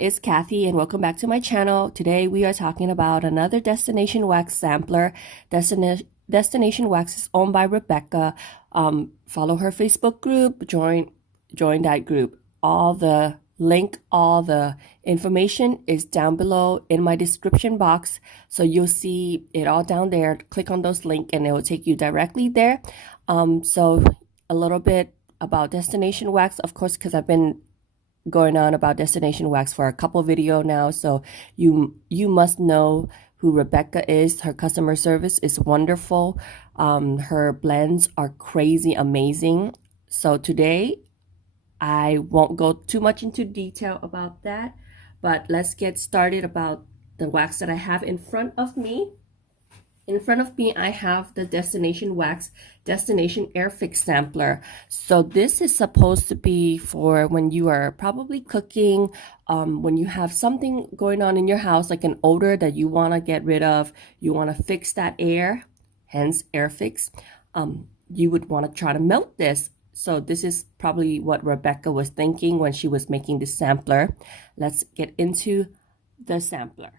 it's Kathy and welcome back to my channel. Today we are talking about another Destination Wax sampler. Destination Wax is owned by Rebecca. Follow her Facebook group, join that group. All the information is down below in my description box. So you'll see it all down there. Click on those links and it will take you directly there. So a little bit about Destination Wax, of course, because I've been going on about Destination Wax for a couple video now, so you must know who Rebecca is. Her customer service is wonderful. Her blends are crazy amazing. So today I won't go too much into detail about that, but let's get started about the wax that I have in front of me. In front of me, I have the Destination Wax Destination Air Fix Sampler. So this is supposed to be for when you are probably cooking, when you have something going on in your house, like an odor that you want to get rid of, you want to fix that air, hence air fix. You would want to try to melt this. So this is probably what Rebecca was thinking when she was making the sampler. Let's get into the sampler.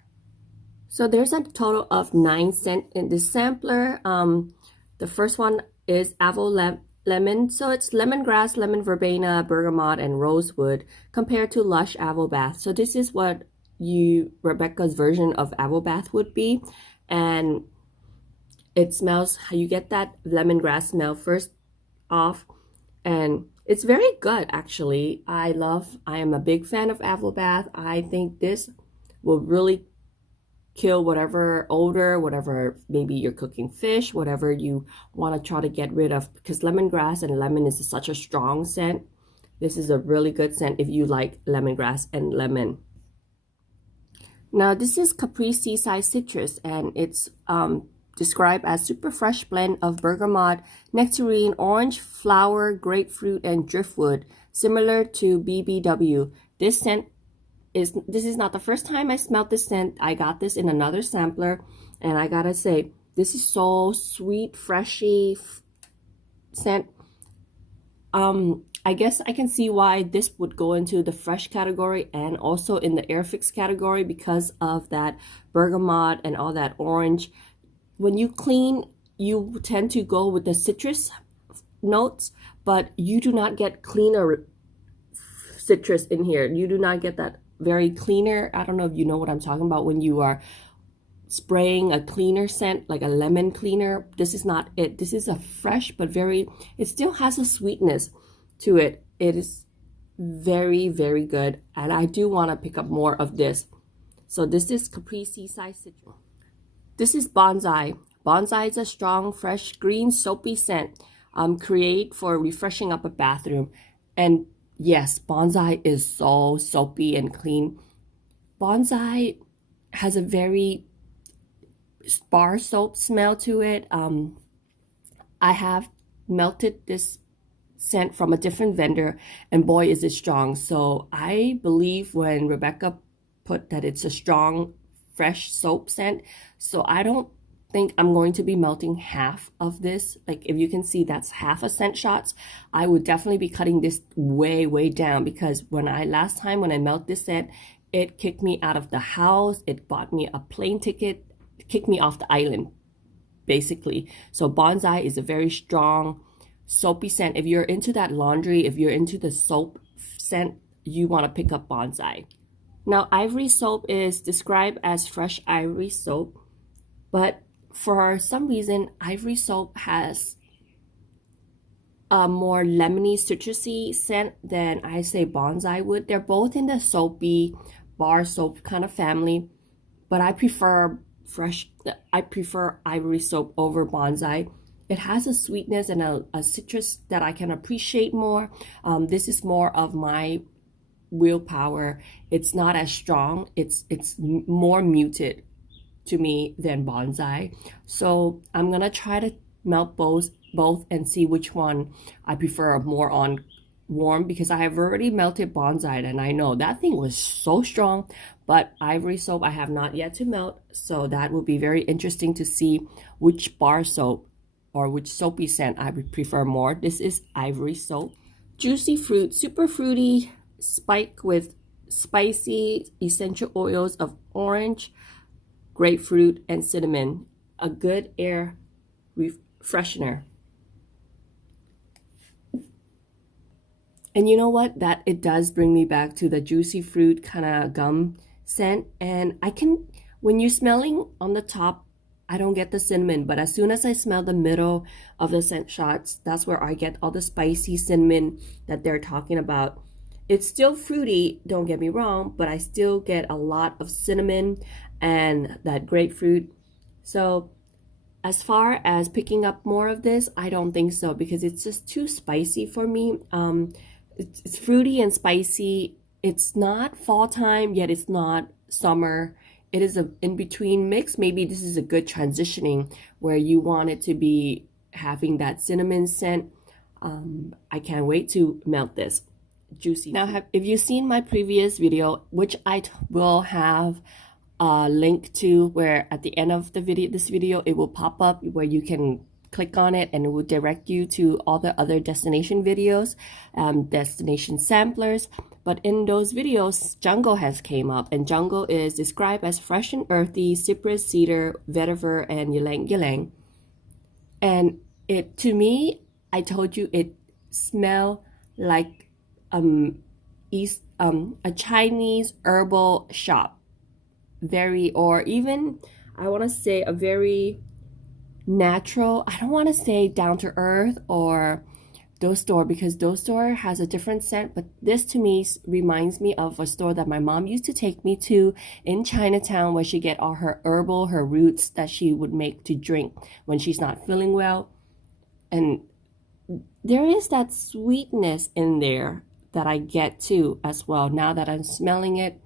So there's a total of 9 scents in this sampler. The first one is AvoLemon. So it's lemongrass, lemon verbena, bergamot, and rosewood compared to Lush AvoBath. So this is what Rebecca's version of AvoBath would be. And it smells, you get that lemongrass smell first off. And it's very good, actually. I am a big fan of AvoBath. I think this will really kill whatever odor, whatever, maybe you're cooking fish, whatever you want to try to get rid of, because lemongrass and lemon is such a strong scent. This is a really good scent if you like lemongrass and lemon. Now this is Capri Seaside Citrus, and it's described as super fresh blend of bergamot, nectarine, orange flower, grapefruit, and driftwood, similar to BBW. This is not the first time I smelled this scent. I got this in another sampler, and I gotta say, this is so sweet, freshy scent. I guess I can see why this would go into the fresh category and also in the air fix category because of that bergamot and all that orange. When you clean, you tend to go with the citrus notes, but you do not get cleaner citrus in here. You do not get that very cleaner. I don't know if you know what I'm talking about when you are spraying a cleaner scent, like a lemon cleaner. This is not it. This is a fresh but it still has a sweetness to it. It is very, very good, and I do want to pick up more of this. So this is Capri Seaside Citrus. This is Banzai. Banzai is a strong, fresh, green, soapy scent create for refreshing up a bathroom. And yes, Bonsai is so soapy and clean. Bonsai has a very bar soap smell to it. I have melted this scent from a different vendor, and boy is it strong. So I believe when Rebecca put that it's a strong, fresh soap scent. So I don't think I'm going to be melting half of this. Like if you can see, that's half a scent shots. I would definitely be cutting this way down, because last time when I melt this scent, it kicked me out of the house. It bought me a plane ticket, kicked me off the island basically. So Banzai is a very strong soapy scent. If you're into that laundry, if you're into the soap scent, you want to pick up Banzai. Now Ivory soap is described as fresh ivory soap, but for some reason, Ivory soap has a more lemony, citrusy scent than I say Banzai would. They're both in the soapy, bar soap kind of family, but I prefer Ivory soap over Banzai. It has a sweetness and a citrus that I can appreciate more. This is more of my willpower. It's not as strong. It's more muted to me than Banzai. So I'm gonna try to melt both and see which one I prefer more on warm, because I have already melted Banzai and I know that thing was so strong, but Ivory soap I have not yet to melt. So that will be very interesting to see which bar soap or which soapy scent I would prefer more. This is Ivory soap. Juicy fruit, super fruity, spike with spicy essential oils of orange, grapefruit, and cinnamon. A good air freshener. And you know what? That it does bring me back to the juicy fruit kind of gum scent. And when you're smelling on the top, I don't get the cinnamon, but as soon as I smell the middle of the scent shots, that's where I get all the spicy cinnamon that they're talking about. It's still fruity, don't get me wrong, but I still get a lot of cinnamon and that grapefruit. So as far as picking up more of this, I don't think so, because it's just too spicy for me. It's fruity and spicy. It's not fall time, yet it's not summer. It is a in-between mix. Maybe this is a good transitioning where you want it to be having that cinnamon scent. I can't wait to melt this. Juicy. Now, if you've seen my previous video, which I will have a link to, where at the end of this video, it will pop up where you can click on it and it will direct you to all the other destination videos, destination samplers. But in those videos, jungle has came up, and jungle is described as fresh and earthy, cypress, cedar, vetiver, and ylang. And it, to me, I told you it smelled like a Chinese herbal shop, or even I want to say a very natural. I don't want to say down to earth or Doe Store, because Doe Store has a different scent, but this to me reminds me of a store that my mom used to take me to in Chinatown, where she get all her roots that she would make to drink when she's not feeling well. And there is that sweetness in there that I get too as well. Now that I'm smelling it,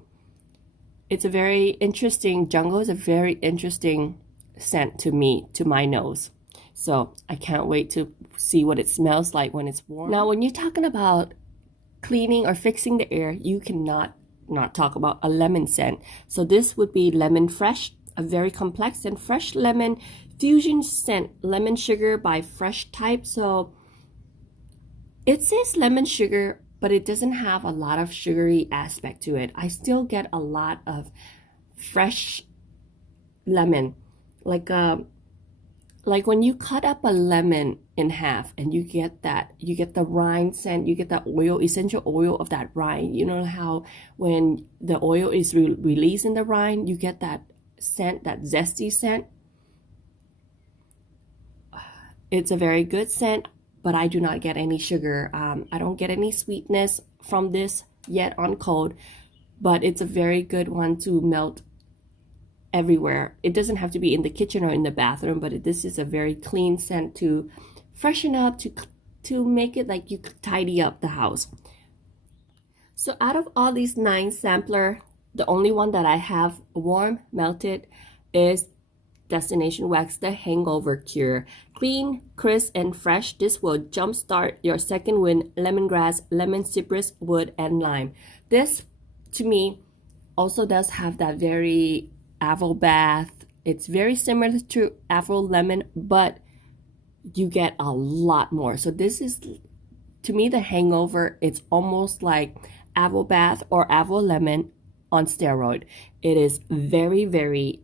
it's a very interesting, jungle is a very interesting scent to me, to my nose. So I can't wait to see what it smells like when it's warm. Now, when you're talking about cleaning or fixing the air, you cannot not talk about a lemon scent. So this would be lemon fresh, a very complex and fresh lemon fusion scent, lemon sugar by Fresh Type. So it says lemon sugar, but it doesn't have a lot of sugary aspect to it. I still get a lot of fresh lemon, like when you cut up a lemon in half and you get the rind scent, you get the essential oil of that rind. You know how when the oil is released in the rind, you get that scent, that zesty scent. It's a very good scent, but I do not get any sugar. I don't get any sweetness from this yet on cold, but it's a very good one to melt everywhere. It doesn't have to be in the kitchen or in the bathroom, but this is a very clean scent to freshen up, to make it like you could tidy up the house. So out of all these 9 sampler, the only one that I have warm melted is Destination Wax, the Hangover Cure. Clean, crisp, and fresh, this will jumpstart your second wind, lemongrass, lemon, cypress, wood, and lime. This, to me, also does have that very AvoBath. It's very similar to AvoLemon, but you get a lot more. So this is, to me, the Hangover. It's almost like AvoBath or AvoLemon on steroid. It is very, very,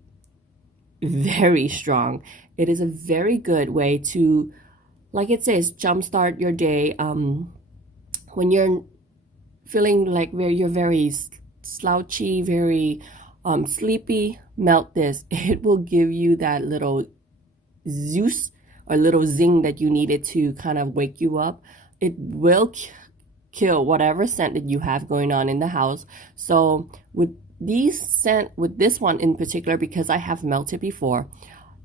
very strong. It is a very good way to, like it says, jumpstart your day. When you're feeling like you're very slouchy, very sleepy, melt this. It will give you that little Zeus or little zing that you needed to kind of wake you up. It will kill whatever scent that you have going on in the house. So with this one in particular, because I have melted before,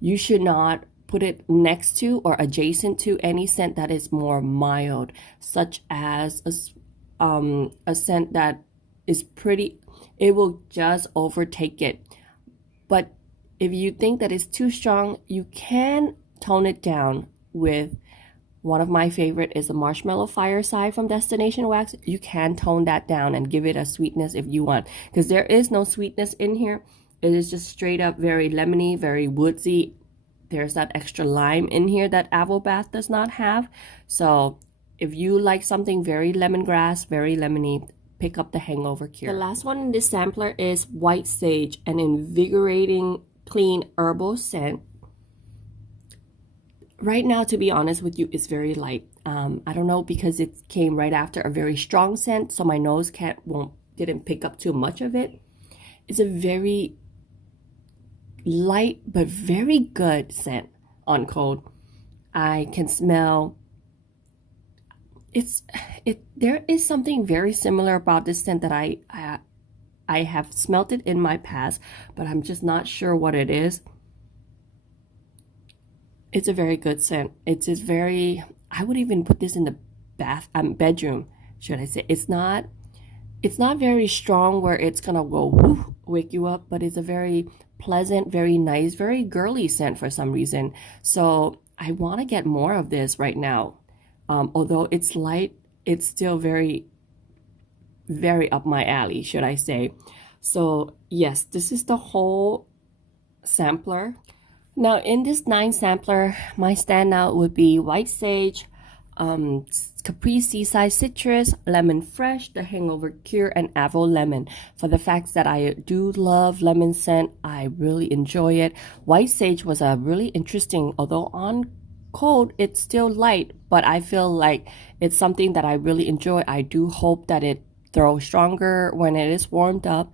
you should not put it next to or adjacent to any scent that is more mild, such as a scent that is pretty. It will just overtake it. But if you think that it's too strong, you can tone it down with one of my favorite is the Marshmallow Fireside from Destination Wax. You can tone that down and give it a sweetness if you want, because there is no sweetness in here. It is just straight up very lemony, very woodsy. There's that extra lime in here that AvoBath does not have. So if you like something very lemongrass, very lemony, pick up the Hangover Cure. The last one in this sampler is White Sage, an invigorating, clean herbal scent. Right now, to be honest with you, it's very light. I don't know, because it came right after a very strong scent, so my nose didn't pick up too much of it. It's a very light but very good scent on cold. I can smell. There is something very similar about this scent that I have smelt it in my past, but I'm just not sure what it is. It's a very good scent. It is very, I would even put this in the bedroom, should I say. It's not very strong where it's gonna go woo, wake you up, but it's a very pleasant, very nice, very girly scent for some reason. So I want to get more of this right now. Although it's light, it's still very, very up my alley, should I say. So yes, this is the whole sampler. Now in this 9 sampler, my standout would be White Sage, Capri Seaside Citrus, Lemon Fresh, the Hangover Cure, and AvoLemon. For the fact that I do love lemon scent, I really enjoy it. White Sage was a really interesting, although on cold it's still light, but I feel like it's something that I really enjoy. I do hope that it throws stronger when it is warmed up.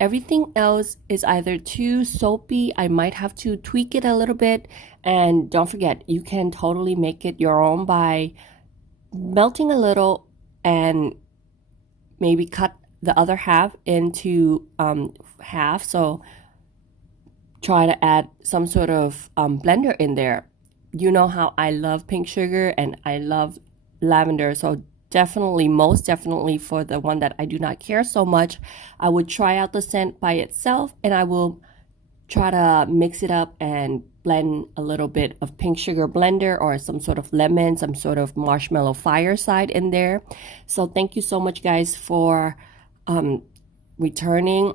Everything else is either too soapy. I might have to tweak it a little bit. And don't forget, you can totally make it your own by melting a little and maybe cut the other half into half. So try to add some sort of blender in there. You know how I love pink sugar and I love lavender, so definitely, most definitely, for the one that I do not care so much, I would try out the scent by itself, and I will try to mix it up and blend a little bit of pink sugar blender or some sort of lemon, some sort of marshmallow fireside in there. So thank you so much, guys, for returning.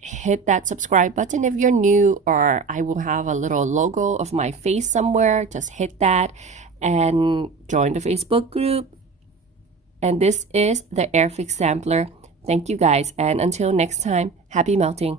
Hit that subscribe button if you're new, or I will have a little logo of my face somewhere. Just hit that and join the Facebook group. And this is the Airfix sampler. Thank you guys, and until next time, happy melting.